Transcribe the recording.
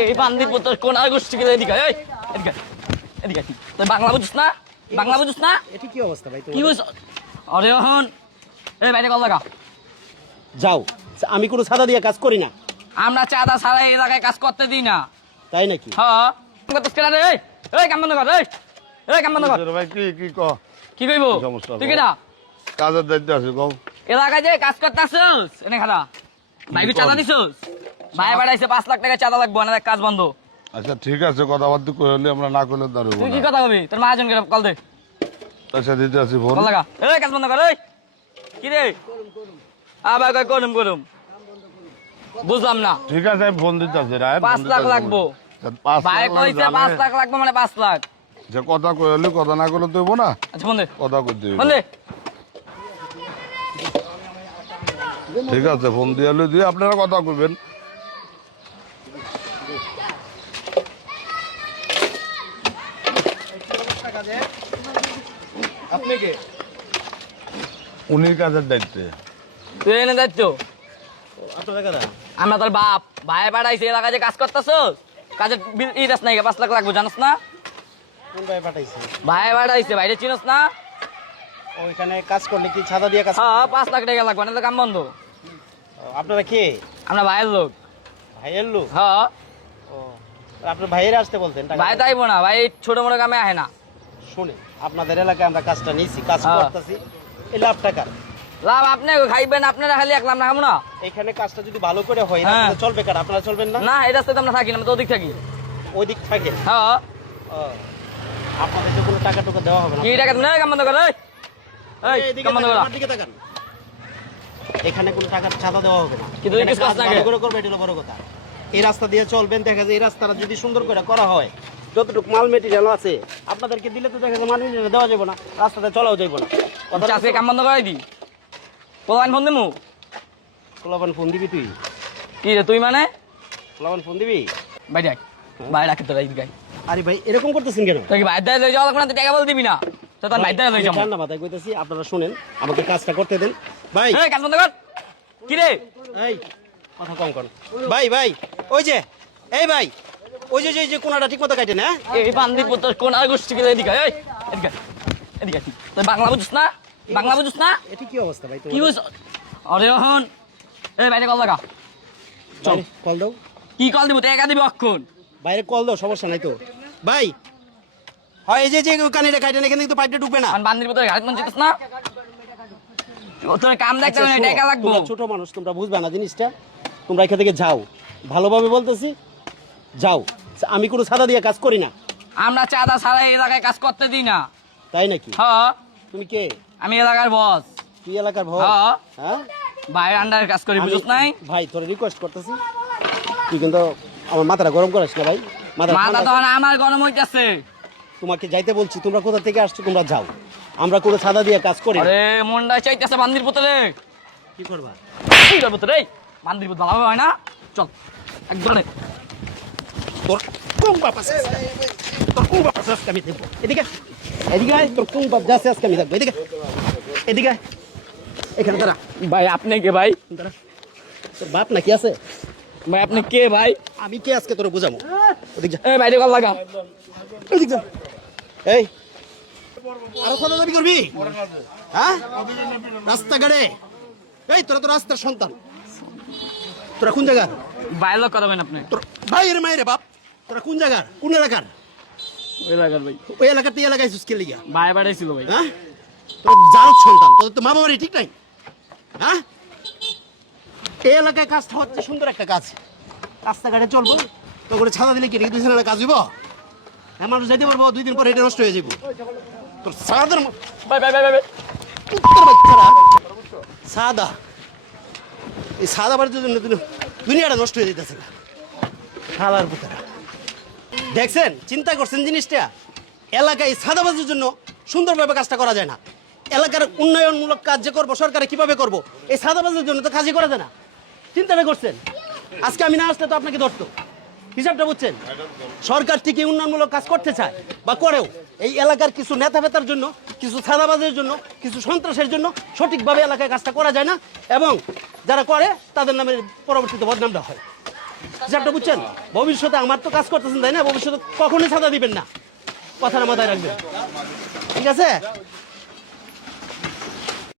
এই বান্দিপুর তোর কোন গোষ্ঠী গেলে এদিকে এদিকে এদিকে তুই বাংলা বুঝিস না? বাংলা বুঝিস না? এটা কি অবস্থা ভাই? কি বুঝ? আরে হন এই বাইরে কল লাগা। যাও, আমি কোনো সাদা দিয়ে কাজ করি না। আমরা চাঁদা ছাড়া এই এলাকায় কাজ করতে দিই না। তাই নাকি? হ্যাঁ করতেছ কেন রে? এই কাম বন্ধ কর। এই কাম বন্ধ কর। ভাই কি ক কি কইব? তুই কি না কাজের দায়িত্ব আছে কও। এলাকায় যে কাজ করতেছস এনে খারা ভাইকে চাঁদা দিছস? ভাই বাড়াইছে 5 লাখ টাকা চাঁদা লাগবে না, কাজ বন্ধ। আচ্ছা ঠিক আছে, কথাবার্তা কইলে আমরা না কইলে দাঁড়াবো তুই কি না। কথা কবি? তোর মহাজনকে কল দে। আচ্ছা দিতে আছি ফোন। কল লাগা। এই কাজ বন্ধ কর। এই কি রে? আবার কই করুম বুঝলাম না। ঠিক আছে আমি ফোন দিতে আছি রায়। 5 লাখ লাগবো। ভাই কইছে 5 লাখ লাগবে মানে 5 লাখ। যে কথা কইলে কথা না কইলে তো হইব না। আচ্ছা ফোন দে। কথা কইতে হইব। ফোন দে। ঠিক আছে ফোন দিয়ে দিয়ে আপনারা কথা কইবেন। আপনি কে? উনির কাজের দায়িত্বে। তুই এনে দায়িত্ব? আপনারা কারা? আমরা তোর বাপ। ভাই বাড়াইছে এলাকায় যে কাজ করতেছস কাজের ইরাস নাই 5 লাখ লাগবে জানোস না? কোন ভাই পাঠাইছে? ভাই বাড়াইছে বাইরে চিনোস না? ওইখানে কাজ করলে কি সাদা দিয়ে কাজ? হ্যাঁ 5 লাখ টাকা লাগবে না, কাম বন্ধ। আপনারা কে? আমরা ভাইয়ের লোক। ভাইয়ের লোক? হ্যাঁ ও, আপনার ভাইয়ের আসতে বলতেন টাকা? ভাই তাইবো না, ভাই ছোট মোটো কামে আহে না। শুনে, আপনাদের এলাকায় আমরা কাজটা নিয়েছি, কাজ হ্যাঁ। করতেছি, এই লাখ টাকার লাভ আপনি খাইবেন, আপনারা খালি এক লাভ না খাবো না। এখানে কাজটা যদি ভালো করে হয় হ্যাঁ। রাস্তাতে চলবে, কার আপনারা চলবেন না? না এই রাস্তায় তো আমরা থাকি না, আমরা তো ওদিক থাকি। ওই দিক থাকে। হ্যাঁ ও, আপনাদের তো কোনো টাকা টুকা দেওয়া হবে না? কি টাকা তুমি কাম বন্ধ করো। এই এইদিকে কাম বন্ধ তাকান, করো। আমার দিকে তাকান। এখানে কোনো টাকার চাঁদা দেওয়া হবে না। কিন্তু ওই এখানে কিছু কাজ কাজ না ভালো আগে। করে করবে, এটা হলো বড় কথা। এই রাস্তা দিয়ে চলবেন, দেখা যায় এই রাস্তাটা যদি সুন্দর করে করা হয়, যতটুকু মাল মেটেরিয়াল আছে আপনাদেরকে দিলে তো দেখা যায় মাল মেটেরিয়াল দেওয়া যাবে না, রাস্তাতে চলাও যাবে না। কথা আজকে কাম বন্ধ করাই দি। পোলান ফোন দিমু। পোলাপান ফোন দিবি তুই? কি রে তুই মানে? পোলাপান ফোন দিবি? বাইরে আয়। বাইরে রাখি তোরা ঈদগায়। আরে ভাই এরকম করতেছেন কেন? তুই কি বাইরে দিয়ে লই যাওয়া লাগবে না, তুই টাকা বল দিবি না। তো তোর বাইরে দিয়ে লই যাবো। ঠান্ডা মাথায় কইতেছি, আপনারা শুনেন, আমাকে কাজটা করতে দেন ভাই। এই কাজ বন্ধ কর। কি রে? এই কথা কম কর ভাই। ভাই ওই যে, এই ভাই ওই যে যে কোনাটা ঠিক মতো কাটে না? এই বান্দিপুর তোর কোন গোষ্ঠী গেলে এদিকে এদিকে এদিকে তুই বাংলা বুঝিস না? বাংলা বুঝিস না? এটা কি অবস্থা ভাই? কি বুঝ? আরে হন এই বাইরে কল লাগা। চল কল দাও। কি কল দিব? টাকা দিবি অক্ষণ। বাইরে কল দাও, সমস্যা নাই তো ভাই। হয় এই যে যে কানেটা কাটে না, এখানে কিন্তু পাইপটা ঢুকবে না। আর বান্দিপুর তোর ঘাট মন চিতিস না? তোর কাম দেখতে হবে না, আচ্ছা, টাকা শোনো, লাগবো। তোমরা ছোট মানুষ, তোমরা বুঝবে না জিনিসটা। তোমরা এখান থেকে যাও, ভালোভাবে বলতেছি, যাও। আমি কোনো সাদা দিয়ে কাজ করি না। আমরা চাঁদা ছাড়া এই এলাকায় কাজ করতে দিই না। তাই নাকি? হ্যাঁ তুমি কে? আমি এলাকার বস। তুই এলাকার ভয়? হ্যাঁ হ্যাঁ বাইরের আন্ডারে কাজ করি, বুঝছ নাই? ভাই তোরে রিকোয়েস্ট করতেছি, তুই কিন্তু আমার মাথাটা গরম করিস না ভাই। মাথা তো আমার গরম হইতেছে। তোমাকে যাইতে বলছি, তোমরা কোথা থেকে আসছো, তোমরা যাও। আমরা কোনো সাদা দিয়ে কাজ করি না। আরে মনটা চাইতেছে বান্দির পুতরে। কি করবা? কি করবো তোর? এই বান্দির পুত ভালো হয় না? চল একদম নে। তোর কোন বাপ আছে? তোর কোন বাপ আছে আজকে আমি দেখবো। এদিকে এদিকে আয়, তোর কোন বাপ যাচ্ছে আজকে আমি দেখবো। এদিকে এদিকে আয়। এখানে দাঁড়া। ভাই আপনি কে ভাই? দাঁড়া। তোর বাপ নাকি আছে? ভাই আপনি কে ভাই? আমি কে আজকে তোর বুঝাবো। ওদিক যা, এই বাইরে কল লাগা। ওদিক যা। এই আরো কথা দাবি করবি? হ্যাঁ রাস্তাঘাটে? এই তোরা তো রাস্তার সন্তান, তোরা কোন জায়গার? বাইরে লোক করবেন আপনি? তোর ভাইয়ের মায়ের বাপ, তোরা কোন জায়গার, কোন এলাকার? ওই এলাকার ভাই। ওই এলাকার তুই এলাকায় সুস্কে লিগা? ভাই বাড়াইছিল ভাই। হ্যাঁ তোর যার সন্তান, তোদের তো মা বাবারই ঠিক নাই। হ্যাঁ এই এলাকায় কাজটা হচ্ছে সুন্দর একটা কাজ, রাস্তাঘাটে চলবো তো করে ছাদা দিলে কি দুই দিনের কাজ হইব? হ্যাঁ মানুষ যাইতে পারবো, 2 দিন পরে এটা নষ্ট হয়ে যাবো। তোর সাদার ভাই ভাই ভাই ভাই বাচ্চারা সাদা, এই সাদা বাড়ির জন্য দুনিয়াটা নষ্ট হয়ে যেতেছে। খালার পুতারা দেখছেন, চিন্তা করছেন জিনিসটা? এলাকায় সাদাবাজির জন্য সুন্দরভাবে কাজটা করা যায় না। এলাকার উন্নয়নমূলক কাজ যে করবো সরকারে কিভাবে করব, এই সাদাবাজির জন্য তো কাজই করা যায় না। চিন্তাটা করছেন? আজকে আমি না আসলে তো আপনাকে ধরতো। হিসাবটা বুঝছেন? সরকার ঠিকই উন্নয়নমূলক কাজ করতে চায় বা করেও, এই এলাকার কিছু নেতা ফেতার জন্য, কিছু সাদাবাজের জন্য, কিছু সন্ত্রাসের জন্য সঠিকভাবে এলাকায় কাজটা করা যায় না, এবং যারা করে তাদের নামে পরবর্তীতে বদনামটা হয়। হিসাবটা বুঝছেন? ভবিষ্যতে আমার তো কাজ করতেছেন তাই না, ভবিষ্যতে কখনোই চাঁদা দিবেন না, কথাটা মাথায় রাখবেন, ঠিক আছে?